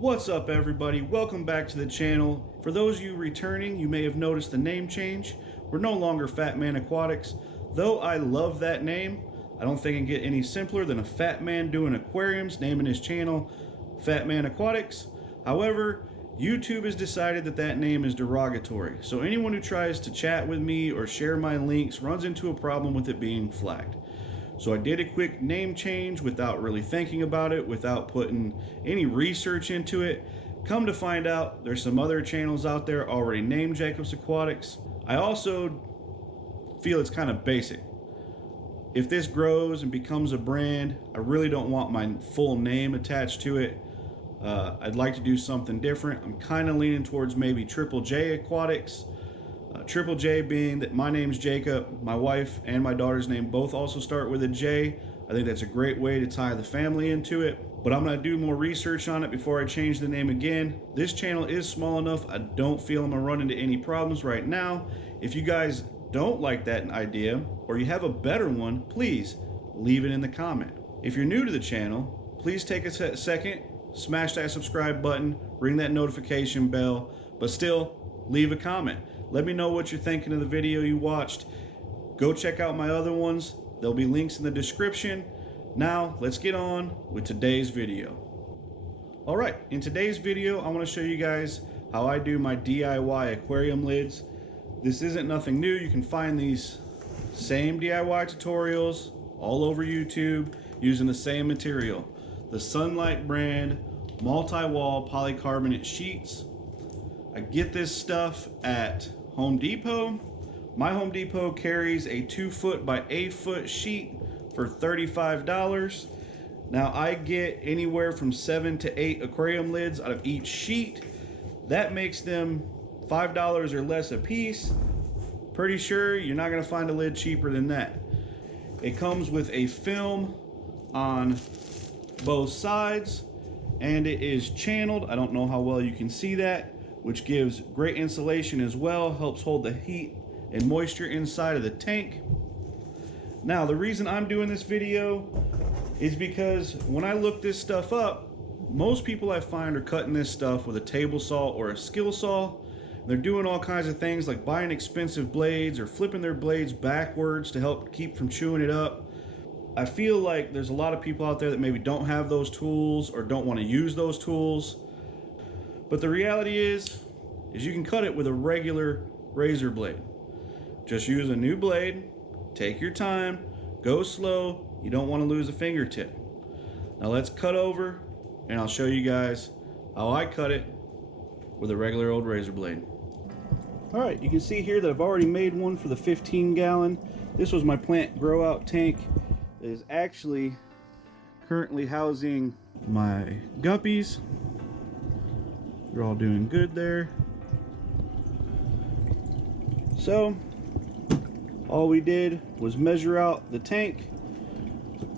What's up everybody? Welcome back to the channel. For those of you returning, you may have noticed the name change. We're no longer Fat Man Aquatics. Though I love that name, I don't think it can get any simpler than a fat man doing aquariums naming his channel Fat Man Aquatics. However, YouTube has decided that that name is derogatory. So anyone who tries to chat with me or share my links runs into a problem with it being flagged. So I did a quick name change without really thinking about it, without putting any research into it. Come to find out, there's some other channels out there already named Jacob's Aquatics. I also feel it's kind of basic. If this grows and becomes a brand, I really don't want my full name attached to it. I'd like to do something different. I'm kind of leaning towards maybe Triple J Aquatics. Triple J being that my name's Jacob, my wife and my daughter's name both also start with a J. I think that's a great way to tie the family into it, but I'm going to do more research on it before I change the name again. This channel is small enough, I don't feel I'm going to run into any problems right now. If you guys don't like that idea, or you have a better one, please leave it in the comment. If you're new to the channel, please take a second, smash that subscribe button, ring that notification bell, but still leave a comment. Let me know what you're thinking of the video you watched. Go check out my other ones. There'll be links in the description. Now, let's get on with today's video. All right, in today's video, I want to show you guys how I do my DIY aquarium lids. This isn't nothing new. You can find these same DIY tutorials all over YouTube using the same material. The Sunlight brand Multiwall Polycarbonate Sheets. I get this stuff at Home Depot. My Home Depot carries a 2-foot by 8-foot sheet for $35. Now I get anywhere from 7 to 8 aquarium lids out of each sheet. That makes them $5 or less a piece. Pretty sure you're not going to find a lid cheaper than that. It comes with a film on both sides and it is channeled. I don't know how well you can see that, which gives great insulation as well, helps hold the heat and moisture inside of the tank. Now, the reason I'm doing this video is because when I look this stuff up, most people I find are cutting this stuff with a table saw or a skill saw. They're doing all kinds of things like buying expensive blades or flipping their blades backwards to help keep from chewing it up. I feel like there's a lot of people out there that maybe don't have those tools or don't want to use those tools. But the reality is you can cut it with a regular razor blade. Just use a new blade, take your time, go slow. You don't want to lose a fingertip. Now let's cut over and I'll show you guys how I cut it with a regular old razor blade. All right, you can see here that I've already made one for the 15-gallon. This was my plant grow out tank. It is actually currently housing my guppies. They're all doing good there. So all we did was measure out the tank,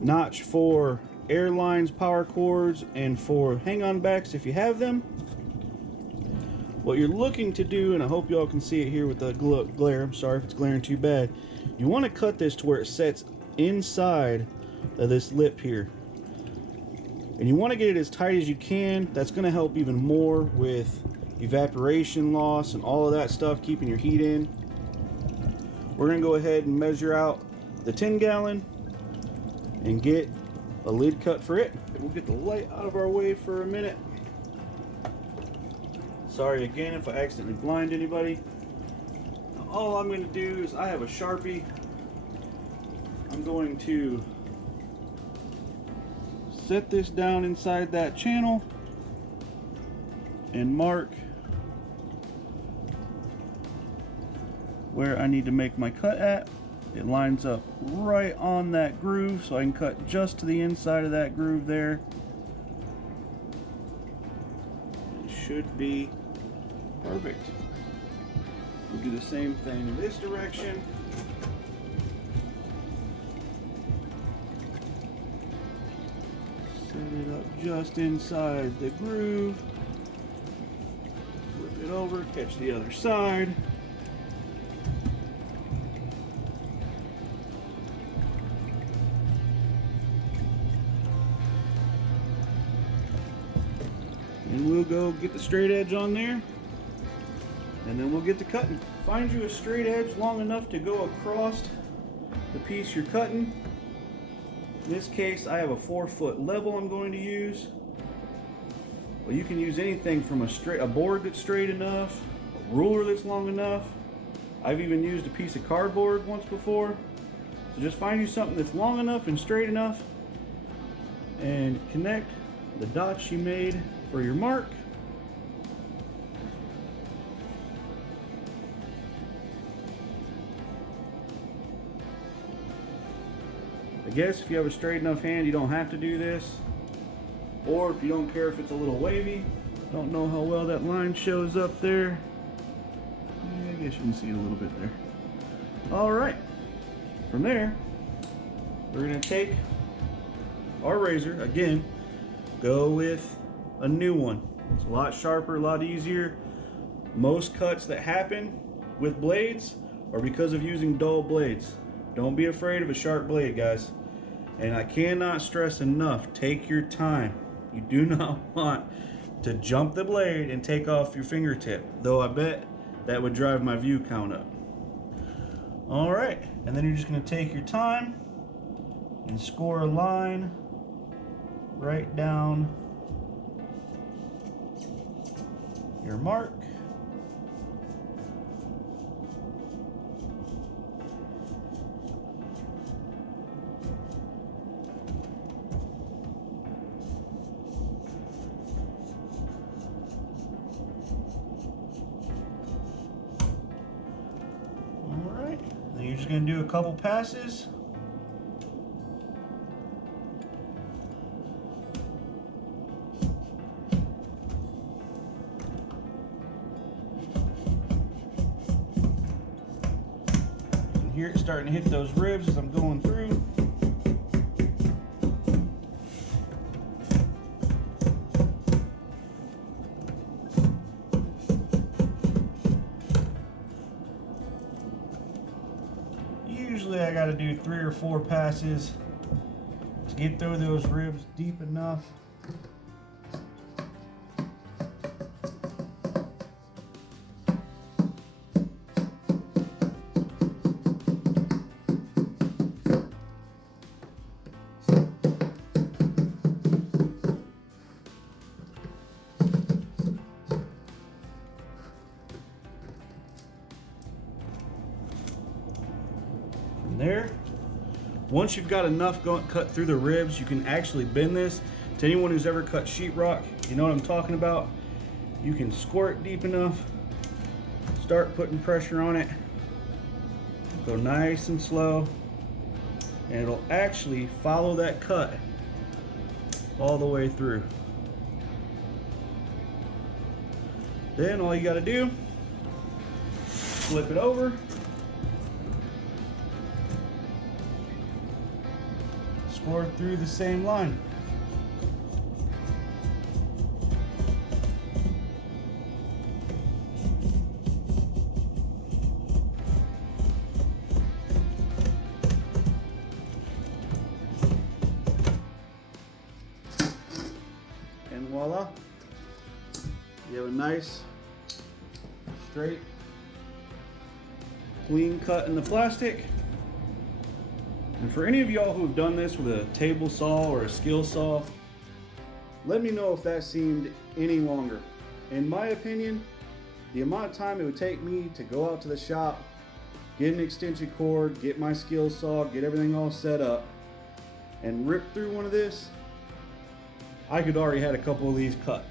notch for air lines, power cords, and for hang-on backs if you have them. What you're looking to do, and I hope y'all can see it here with the glare, I'm sorry if it's glaring too bad, you want to cut this to where it sets inside of this lip here. And you want to get it as tight as you can. That's going to help even more with evaporation loss and all of that stuff, keeping your heat in. We're going to go ahead and measure out the 10-gallon and get a lid cut for it. We'll get the light out of our way for a minute. Sorry again if I accidentally blind anybody. Now, all I'm going to do is I have a Sharpie. I'm going to set this down inside that channel and mark where I need to make my cut at. It lines up right on that groove, so I can cut just to the inside of that groove there. It should be perfect. We'll do the same thing in this direction. Set it up just inside the groove. Flip it over, catch the other side. And we'll go get the straight edge on there, and then we'll get to cutting. Find you a straight edge long enough to go across the piece you're cutting. In this case, I have a 4-foot level I'm going to use. Well, you can use anything from a board that's straight enough, a ruler that's long enough. I've even used a piece of cardboard once before. So just find you something that's long enough and straight enough, and connect the dots you made for your mark. I guess if you have a straight enough hand, you don't have to do this. Or if you don't care if it's a little wavy, don't know how well that line shows up there. Yeah, I guess you can see it a little bit there. All right, from there, we're gonna take our razor, again, go with a new one. It's a lot sharper, a lot easier. Most cuts that happen with blades are because of using dull blades. Don't be afraid of a sharp blade, guys. And I cannot stress enough, take your time. You do not want to jump the blade and take off your fingertip, though I bet that would drive my view count up. All right, and then you're just gonna take your time and score a line right down your mark. You're just going to do a couple passes. You can hear it starting to hit those ribs as I'm going through. Usually I got to do 3 or 4 passes to get through those ribs deep enough. There. Once you've got enough cut through the ribs, you can actually bend this. To anyone who's ever cut sheetrock, you know what I'm talking about. You can squirt deep enough, start putting pressure on it, go nice and slow, and it'll actually follow that cut all the way through. Then all you got to do, flip it over, score through the same line. And voila, you have a nice, straight, clean cut in the plastic. And for any of y'all who have done this with a table saw or a skill saw, let me know if that seemed any longer. In my opinion, the amount of time it would take me to go out to the shop, get an extension cord, get my skill saw, get everything all set up, and rip through one of this, I could already had a couple of these cut.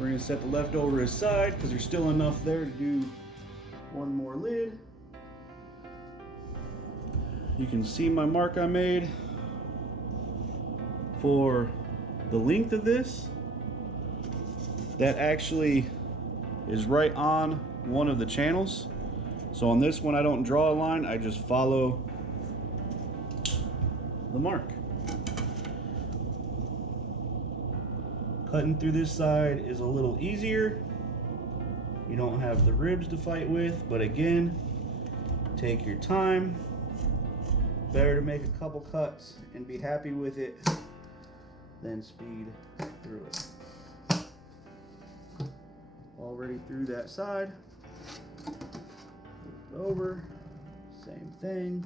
We're gonna set the leftover aside because there's still enough there to do one more lid. You can see my mark I made for the length of this. That actually is right on one of the channels. So on this one I don't draw a line, I just follow the mark. Cutting through this side is a little easier. You don't have the ribs to fight with, but again, take your time. Better to make a couple cuts and be happy with it then speed through it. Already through that side. Flip it over, same thing.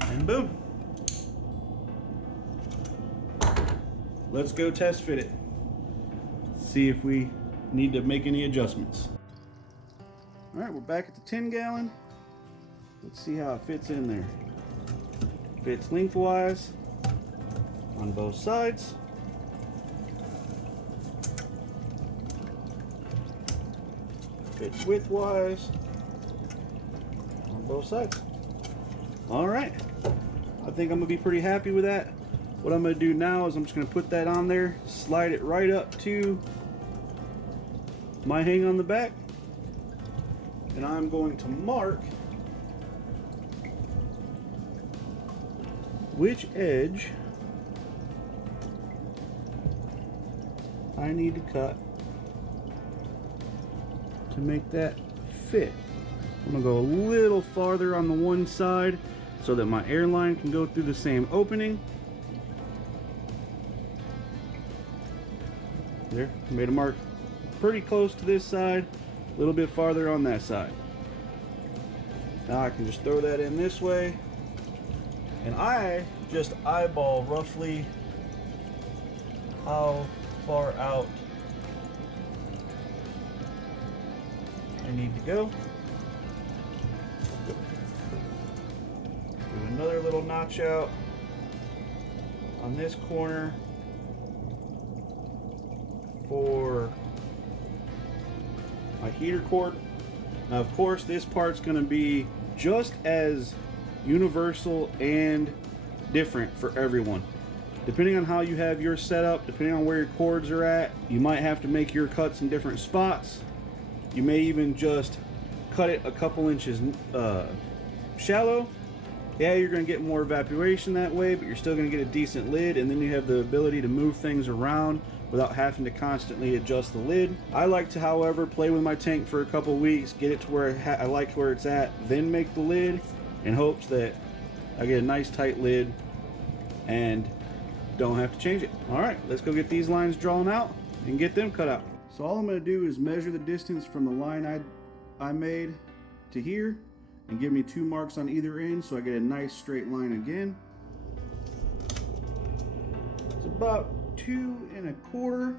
And boom. Let's go test fit it. See if we need to make any adjustments. All right, we're back at the 10 gallon. Let's see how it fits in there. Fits lengthwise on both sides. Fits widthwise on both sides. All right, I think I'm gonna be pretty happy with that. What I'm gonna do now is I'm just gonna put that on there, slide it right up to my hang on the back, and I'm going to mark which edge I need to cut to make that fit. I'm gonna go a little farther on the one side so that my airline can go through the same opening. There, made a mark pretty close to this side, a little bit farther on that side. Now I can just throw that in this way, and I just eyeball roughly how far out I need to go. Do another little notch out on this corner for my heater cord. Now of course this part's going to be just as universal and different for everyone. Depending on how you have your setup, depending on where your cords are at, you might have to make your cuts in different spots. You may even just cut it a couple inches shallow. Yeah, you're going to get more evaporation that way, but you're still going to get a decent lid, and then you have the ability to move things around without having to constantly adjust the lid. I like to, however, play with my tank for a couple weeks, get it to where I like where it's at, then make the lid in hopes that I get a nice tight lid and don't have to change it. All right, let's go get these lines drawn out and get them cut out. So all I'm going to do is measure the distance from the line I made to here and give me 2 marks on either end so I get a nice straight line again. It's about 2 1/4.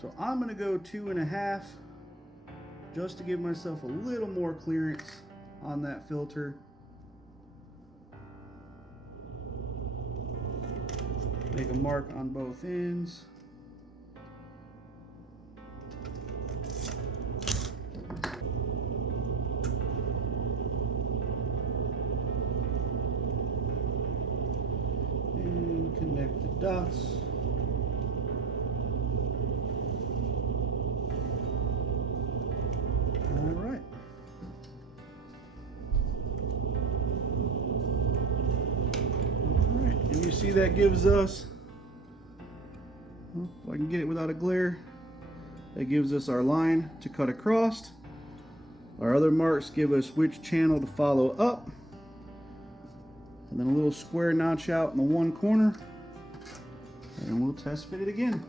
So I'm going to go 2 1/2 just to give myself a little more clearance on that filter. Make a mark on both ends. And connect the dots. All right. And you see that gives us, well, if I can get it without a glare, that gives us our line to cut across. Our other marks give us which channel to follow up. And then a little square notch out in the one corner. And we'll test fit it again.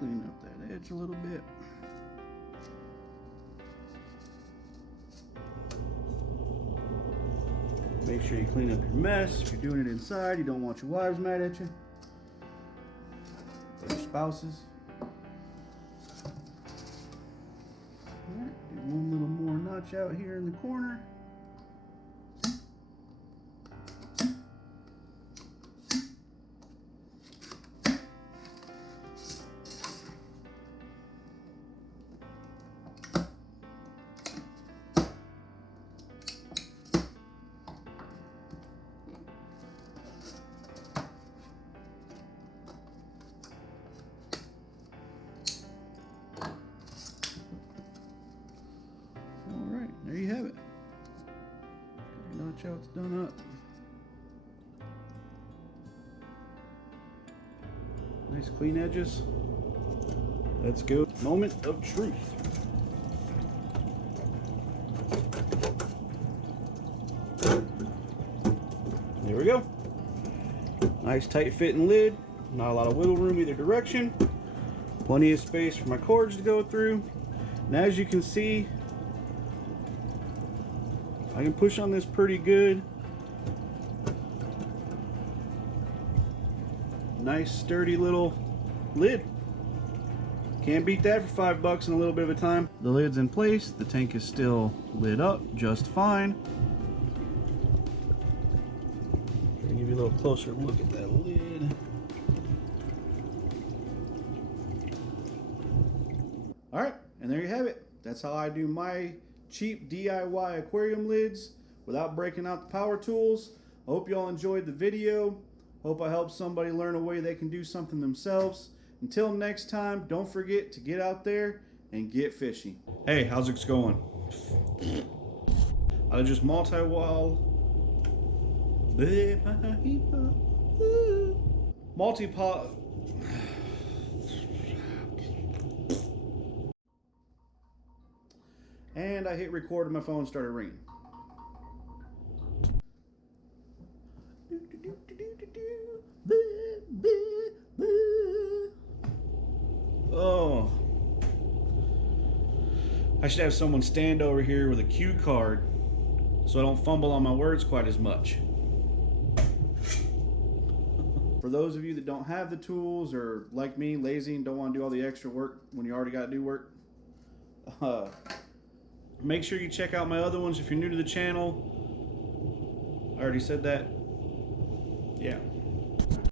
clean up that edge a little bit. Make sure you clean up your mess. If you're doing it inside, you don't want your wives mad at you. Or your spouses. Alright, do one little more notch out here in the corner. There you have it. Notch how it's done up. Nice clean edges. Let's go. Moment of truth. There we go. Nice tight fitting lid. Not a lot of wiggle room either direction. Plenty of space for my cords to go through. And as you can see, I can push on this pretty good. Nice sturdy little lid. Can't beat that for $5 in a little bit of a time. The lid's in place. The tank is still lit up just fine. I'll give you a little closer look at that lid. All right, and there you have it. That's how I do my cheap DIY aquarium lids without breaking out the power tools. I hope you all enjoyed the video. Hope I helped somebody learn a way they can do something themselves. Until next time, don't forget to get out there and get fishy. Hey, how's it going? I just multi-wall and I hit record and my phone started ringing. Oh, I should have someone stand over here with a cue card so I don't fumble on my words quite as much. For those of you that don't have the tools, or like me, lazy and don't want to do all the extra work when you already got to do work, make sure you check out my other ones if you're new to the channel. I already said that.